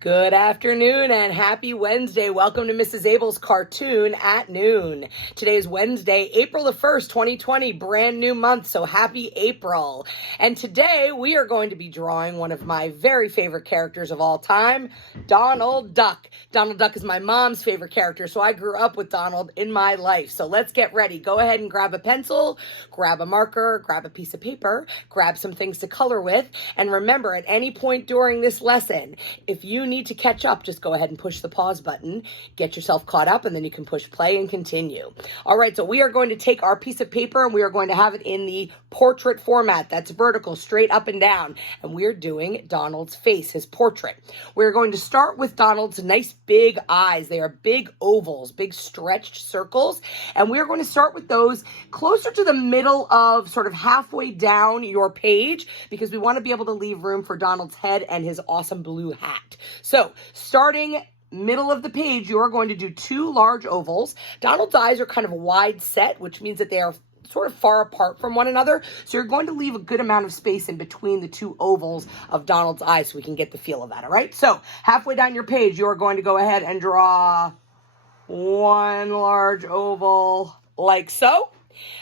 Good afternoon and happy Wednesday. Welcome to Mrs. Abell's Cartoon at Noon. Today is Wednesday, April the 1st, 2020, brand new month, so happy April. And today we are going to be drawing one of my very favorite characters of all time, Donald Duck. Donald Duck is my mom's favorite character, so I grew up with Donald in my life. So let's get ready. Go ahead and grab a pencil, grab a marker, grab a piece of paper, grab some things to color with, and remember at any point during this lesson, if you need to catch up, just go ahead and push the pause button, get yourself caught up, and then you can push play and continue. All right, so we are going to take our piece of paper and we are going to have it in the portrait format. That's vertical, straight up and down. And we're doing Donald's face, his portrait. We're going to start with Donald's nice big eyes. They are big ovals, big stretched circles. And we're going to start with those closer to the middle of sort of halfway down your page because we want to be able to leave room for Donald's head and his awesome blue hat. So starting middle of the page, you are going to do two large ovals. Donald's eyes are kind of wide set, which means that they are sort of far apart from one another. So you're going to leave a good amount of space in between the two ovals of Donald's eyes so we can get the feel of that, all right? So halfway down your page, you are going to go ahead and draw one large oval like so.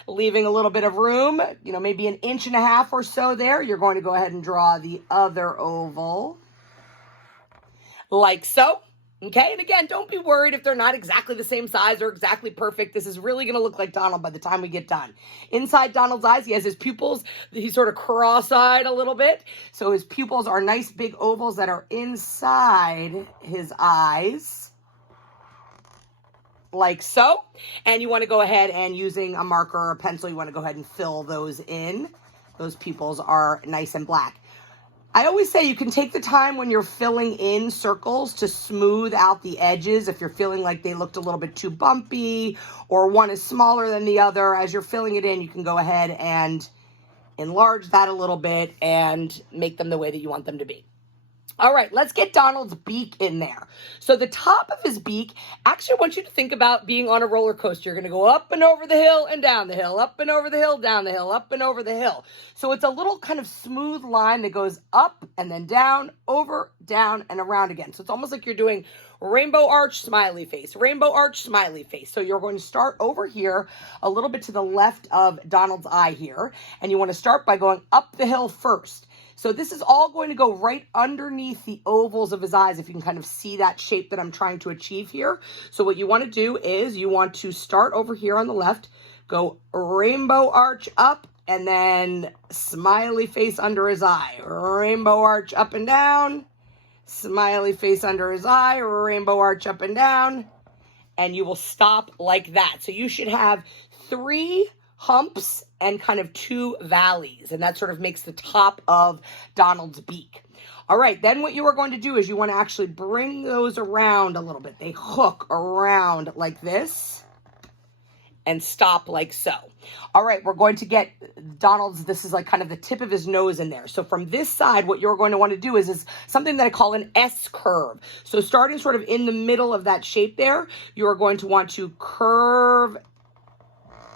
Leaving a little bit of room, maybe 1.5 inches or so there. You're going to go ahead and draw the other oval like so. Okay, and again, don't be worried if they're not exactly the same size or exactly perfect. This is really going to look like Donald by the time we get done. Inside Donald's eyes, he has his pupils. He's sort of cross-eyed a little bit. So his pupils are nice big ovals that are inside his eyes, like so. And you want to go ahead and using a marker or a pencil, you want to go ahead and fill those in. Those pupils are nice and black. I always say you can take the time when you're filling in circles to smooth out the edges if you're feeling like they looked a little bit too bumpy or one is smaller than the other. As you're filling it in, you can go ahead and enlarge that a little bit and make them the way that you want them to be. All right, let's get Donald's beak in there. So the top of his beak, actually I want you to think about being on a roller coaster. You're going to go up and over the hill and down the hill, up and over the hill, down the hill, up and over the hill. So it's a little kind of smooth line that goes up and then down, over, down, and around again. So it's almost like you're doing rainbow arch, smiley face, rainbow arch, smiley face. So you're going to start over here a little bit to the left of Donald's eye here. And you want to start by going up the hill first. So this is all going to go right underneath the ovals of his eyes, if you can kind of see that shape that I'm trying to achieve here. So what you want to do is you want to start over here on the left, go rainbow arch up, and then smiley face under his eye. Rainbow arch up and down, smiley face under his eye, rainbow arch up and down, and you will stop like that. So you should have 3 humps and kind of 2 valleys, and that sort of makes the top of Donald's beak. All right, then what you are going to do is you want to actually bring those around a little bit. They hook around like this and stop like so. All right, we're going to get Donald's, this is like kind of the tip of his nose in there. So from this side, what you're going to want to do is something that I call an S curve. So starting sort of in the middle of that shape there, you are going to want to curve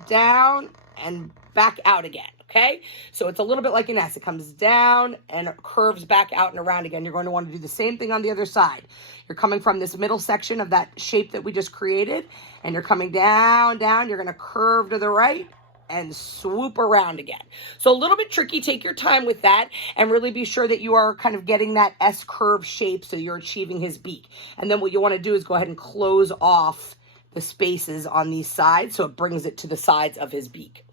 down and back out again, okay? So it's a little bit like an S. It comes down and it curves back out and around again. You're going to want to do the same thing on the other side. You're coming from this middle section of that shape that we just created, and you're coming down, down. You're going to curve to the right and swoop around again. So a little bit tricky. Take your time with that and really be sure that you are kind of getting that S curve shape so you're achieving his beak. And then what you want to do is go ahead and close off the spaces on these sides so it brings it to the sides of his beak.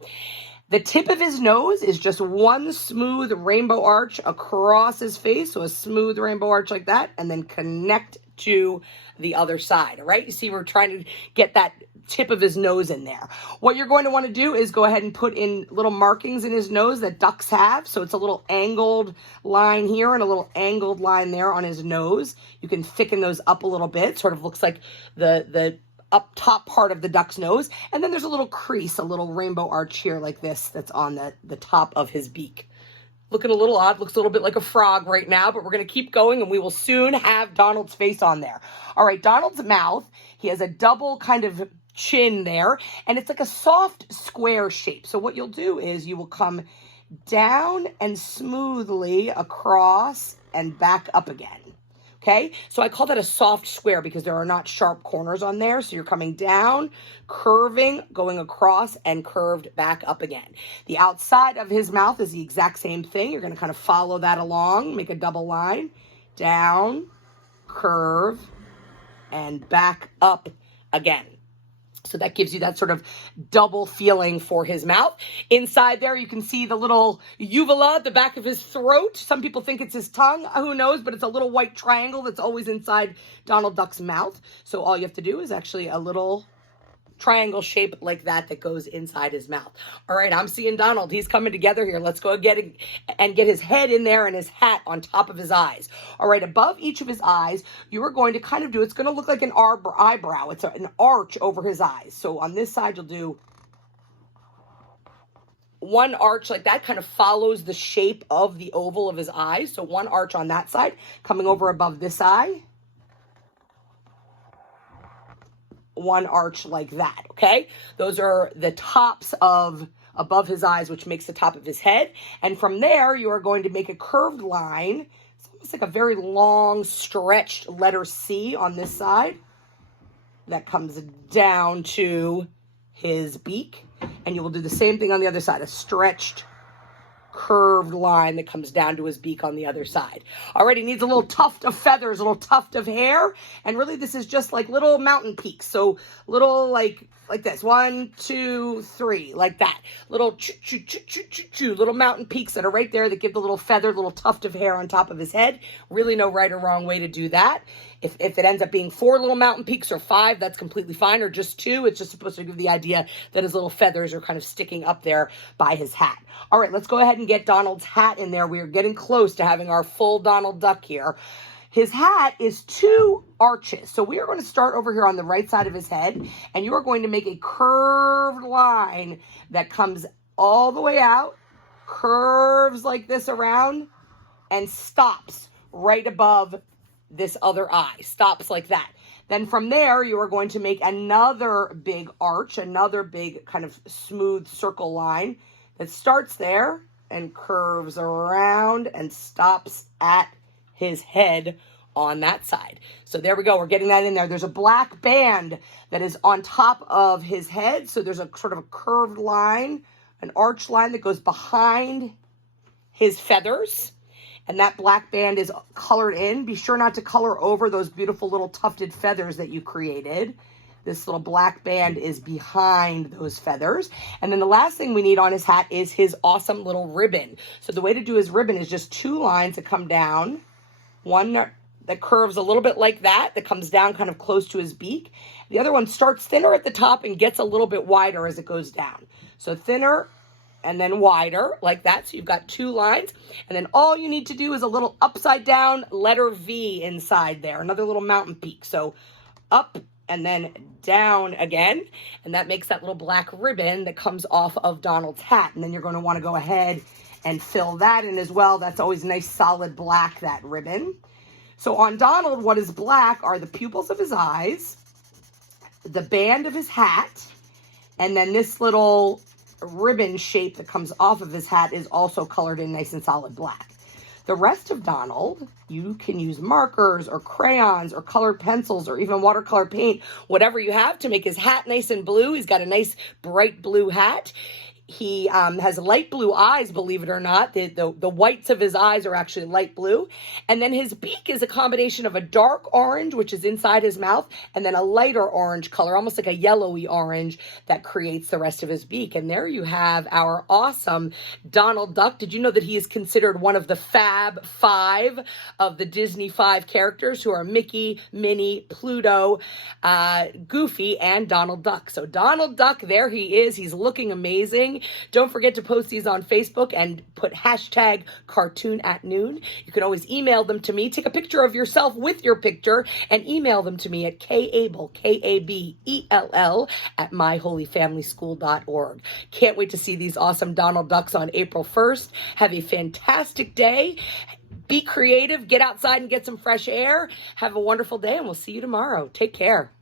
The tip of his nose is just one smooth rainbow arch across his face, so a smooth rainbow arch like that, and then connect to the other side, all right? You see, we're trying to get that tip of his nose in there. What you're going to want to do is go ahead and put in little markings in his nose that ducks have, so it's a little angled line here and a little angled line there on his nose. You can thicken those up a little bit, sort of looks like the up top part of the duck's nose. And then there's a little crease, a little rainbow arch here like this that's on the top of his beak. Looking a little odd, looks a little bit like a frog right now, but we're going to keep going and we will soon have Donald's face on there. All right, Donald's mouth, he has a double kind of chin there, and it's like a soft square shape. So what you'll do is you will come down and smoothly across and back up again Okay, so I call that a soft square because there are not sharp corners on there. So you're coming down, curving, going across, and curved back up again. The outside of his mouth is the exact same thing. You're going to kind of follow that along, make a double line, down, curve, and back up again. So that gives you that sort of double feeling for his mouth. Inside there, you can see the little uvula at the back of his throat. Some people think it's his tongue. Who knows? But it's a little white triangle that's always inside Donald Duck's mouth. So all you have to do is actually a little triangle shape like that goes inside his mouth. All right, I'm seeing Donald. He's coming together here. Let's go get his head in there and his hat on top of his eyes. All right, above each of his eyes, you are going to kind of do, it's going to look like an eyebrow. It's an arch over his eyes. So on this side, you'll do one arch like that, kind of follows the shape of the oval of his eyes. So one arch on that side, coming over above this eye. One arch like that, okay? Those are the tops of above his eyes, which makes the top of his head. And from there, you are going to make a curved line. It's almost like a very long, stretched letter C on this side. That comes down to his beak. And you will do the same thing on the other side, a stretched, curved line that comes down to his beak on the other side. Already needs a little tuft of feathers, a little tuft of hair. And really this is just like little mountain peaks. So little like this, 1, 2, 3, like that. Little little mountain peaks that are right there that give the little feathered little tuft of hair on top of his head. Really no right or wrong way to do that. If it ends up being 4 little mountain peaks or 5, that's completely fine, or just 2. It's just supposed to give the idea that his little feathers are kind of sticking up there by his hat. All right, let's go ahead and get Donald's hat in there. We are getting close to having our full Donald Duck here. His hat is 2 arches. So we are going to start over here on the right side of his head, and you are going to make a curved line that comes all the way out, curves like this around, and stops right above this other eye. Stops like that. Then from there, you are going to make another big arch, another big kind of smooth circle line that starts there and curves around and stops at his head on that side. So there we go. We're getting that in there. There's a black band that is on top of his head. So there's a sort of a curved line, an arch line that goes behind his feathers. And that black band is colored in. Be sure not to color over those beautiful little tufted feathers that you created. This little black band is behind those feathers. And then the last thing we need on his hat is his awesome little ribbon. So the way to do his ribbon is just 2 lines that come down. One that curves a little bit like that comes down kind of close to his beak. The other one starts thinner at the top and gets a little bit wider as it goes down. So thinner and then wider like that. So you've got 2 lines. And then all you need to do is a little upside down letter V inside there. Another little mountain peak. So up and then down again. And that makes that little black ribbon that comes off of Donald's hat. And then you're going to want to go ahead and fill that in as well. That's always nice solid black, that ribbon. So on Donald, what is black are the pupils of his eyes, the band of his hat, and then this little ribbon shape that comes off of his hat is also colored in nice and solid black. The rest of Donald, you can use markers or crayons or colored pencils or even watercolor paint, whatever you have to make his hat nice and blue. He's got a nice bright blue hat. He has light blue eyes, believe it or not. The whites of his eyes are actually light blue. And then his beak is a combination of a dark orange, which is inside his mouth, and then a lighter orange color, almost like a yellowy orange, that creates the rest of his beak. And there you have our awesome Donald Duck. Did you know that he is considered one of the Fab 5 of the Disney 5 characters, who are Mickey, Minnie, Pluto, Goofy, and Donald Duck? So Donald Duck, there he is. He's looking amazing. Don't forget to post these on Facebook and put hashtag #cartoon@noon. You can always email them to me. Take a picture of yourself with your picture and email them to me at kabell, KABELL, at myholyfamilyschool.org. Can't wait to see these awesome Donald Ducks on April 1st. Have a fantastic day. Be creative. Get outside and get some fresh air. Have a wonderful day, and we'll see you tomorrow. Take care.